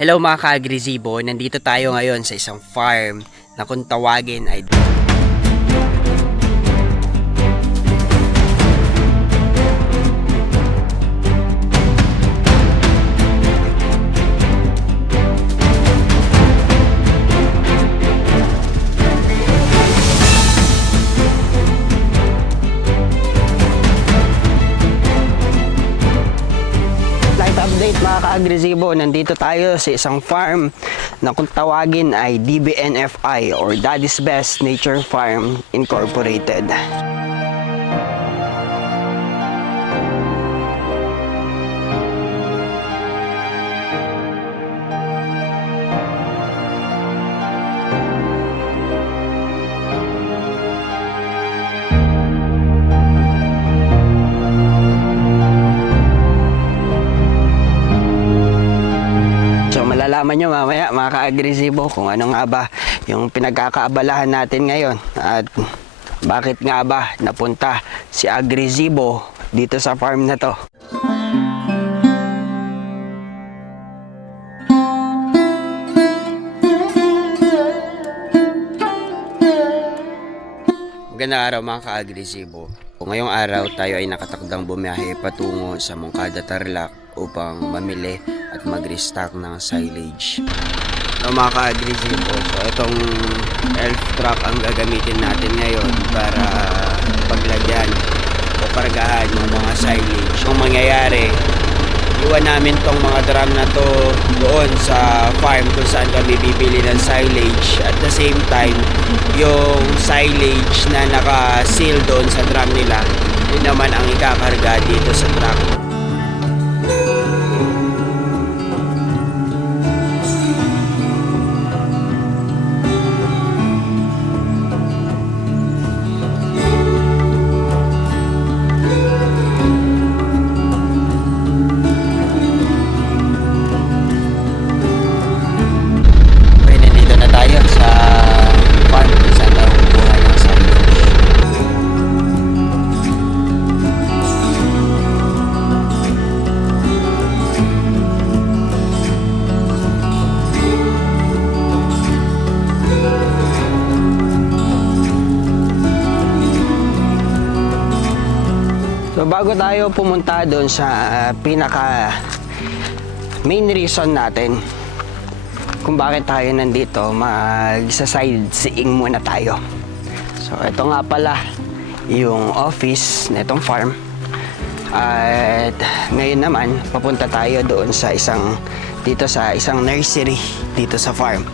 Hello mga ka-agresibo, nandito tayo ngayon sa isang farm na kung tawagin ay update mga ka-agresibo. Nandito tayo sa isang farm na kung tawagin ay DBNFI or Daddy's Best Nature Farm Incorporated. Malalaman nyo mamaya mga ka-agresibo kung ano nga ba yung pinagkakaabalahan natin ngayon at bakit nga ba napunta si agresibo dito sa farm na to. Magandang araw mga ka-agresibo. Ngayong araw tayo ay nakatakdang bumiyahe patungo sa Moncada, Tarlac upang mamili at mag-restock ng silage. So mga ka-agresibo, so itong elf truck ang gagamitin natin ngayon para paglagyan o kargahan ng mga silage. Kung mangyayari, iwan namin tong mga drum na to doon sa farm kung saan kami bibili ng silage. At the same time, yung silage na naka-seal doon sa drum nila, yun naman ang ikakarga dito sa truck. So bago tayo pumunta doon sa pinaka main reason natin kung bakit tayo nandito, magsa-sightseeing muna tayo. So ito nga pala yung office na itong farm. At ngayon naman papunta tayo doon sa isang nursery dito sa farm.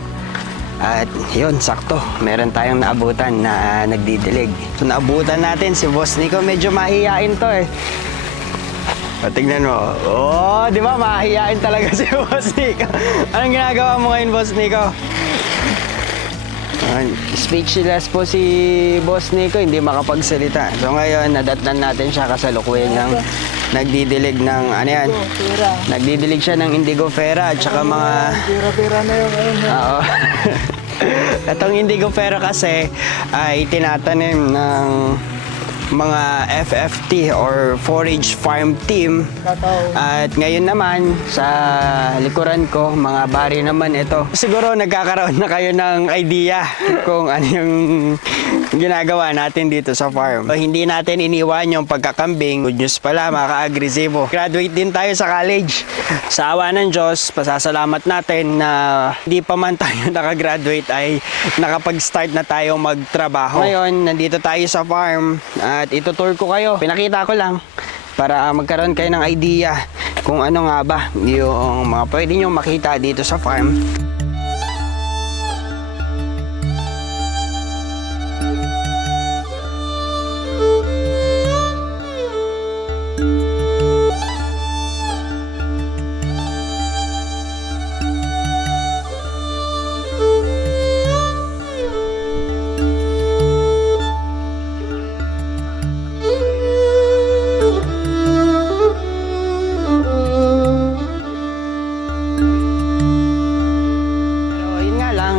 At yun, sakto, meron tayong naabutan na nagdidilig. So naabutan natin si Boss Nico, medyo mahihain to eh. O, tignan mo. Oh, di ba mahihain talaga si Boss Nico. Anong ginagawa mo ngayon, Boss Nico? Speechless po si Boss Nico, hindi makapagsalita. So ngayon, nadatnan natin siya kasalukuyan ng nagdidilig ng ano yan? Nagdidilig siya ng indigo fera at saka mga pera na yun. Oo. Itong indigo fera kasi ay tinatanim ng mga FFT or Forage Farm Team. At ngayon naman sa likuran ko, mga bari naman ito. Siguro nagkakaroon na kayo ng idea kung ano yung ginagawa natin dito sa farm. So, hindi natin iniwan yung pagkakambing. Good news pala mga ka-agresibo. Graduate din tayo sa college. Sa awa ng Diyos, pasasalamat natin na hindi pa man tayo nakagraduate ay nakapag-start na tayo magtrabaho. Ngayon, nandito tayo sa farm. At itutour ko kayo. Pinakita ko lang para magkaroon kayo ng idea kung ano nga ba yung mga pwede nyo makita dito sa farm.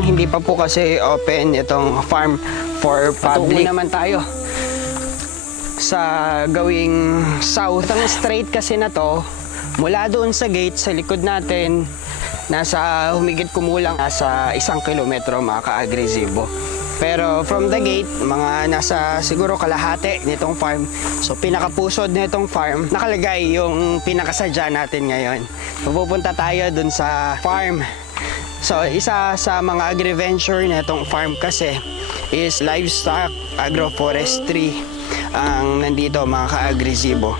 Hindi pa po kasi open itong farm for public. Patungo naman tayo sa gawing south. Ang straight kasi na to, mula doon sa gate sa likod natin nasa humigit kumulang nasa 1 kilometro mga ka-agresibo. Pero from the gate, mga nasa siguro kalahati nitong farm. So pinakapusod nitong farm, nakalagay yung pinakasadya natin ngayon. So pupunta tayo dun sa farm. So isa sa mga agri-venture nitong farm kasi is livestock agroforestry ang nandito mga ka-agresibo.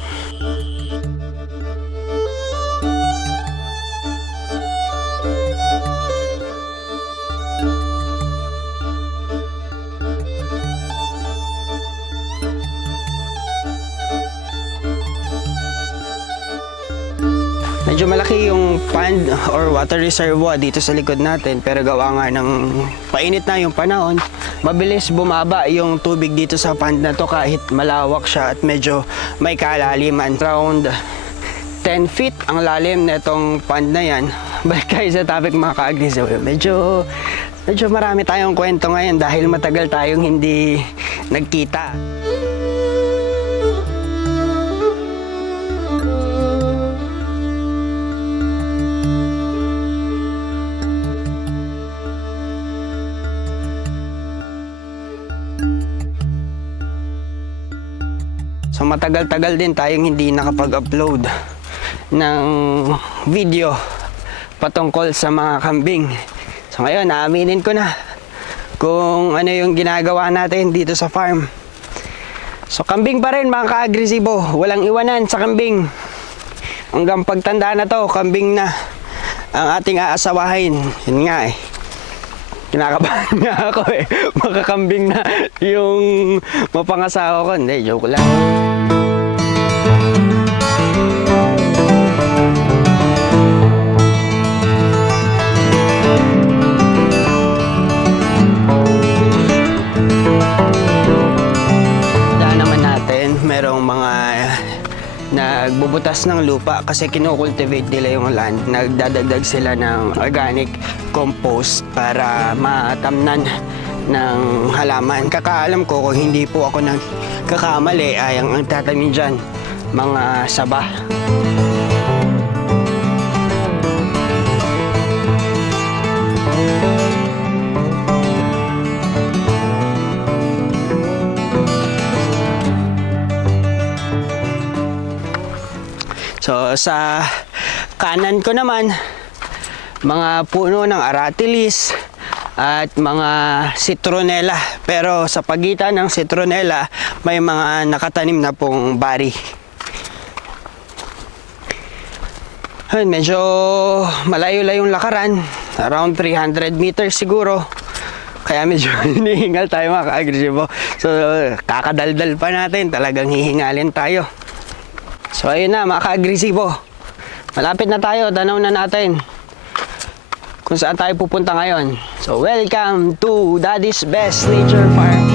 Medyo malaki yung pond or water reservoir dito sa likod natin, pero gawa nga ng painit na yung panahon, mabilis bumaba yung tubig dito sa pond na to kahit malawak siya at medyo may kalaliman. Around 10 feet ang lalim na itong pond na yan. Balik kayo sa topic mga ka-agresibo. Medyo marami tayong kwento ngayon dahil matagal tayong hindi nagkita. So matagal-tagal din tayong hindi nakapag-upload ng video patungkol sa mga kambing. So ngayon, naaminin ko na kung ano yung ginagawa natin dito sa farm. So kambing pa rin mga ka-agresibo, walang iwanan sa kambing. Hanggang pagtanda na to, kambing na ang ating aasawahin. Yun nga eh. Kinakabahan nga ako eh. Makakambing na yung mapangasawa ko. Hindi, joke lang. Daan naman natin, merong mga nagbubutas ng lupa kasi kinukultivate nila yung land. Nagdadagdag sila ng organic compost para matamnan ng halaman. Kakaalam ko kung hindi po ako nagkakamali ay ang tatanim dyan, mga saba. So sa kanan ko naman, mga puno ng aratilis at mga citronella. Pero sa pagitan ng citronella, may mga nakatanim na pong bari. Medyo malayo-layong lakaran, around 300 meters siguro. Kaya medyo hinihingal tayo mga ka-agresibo. So kakadaldal pa natin, talagang hihingalin tayo. So ayun na mga ka-agresibo, malapit na tayo, tanaw na natin kung saan tayo pupunta ngayon. So welcome to Daddy's Best Nature Farm.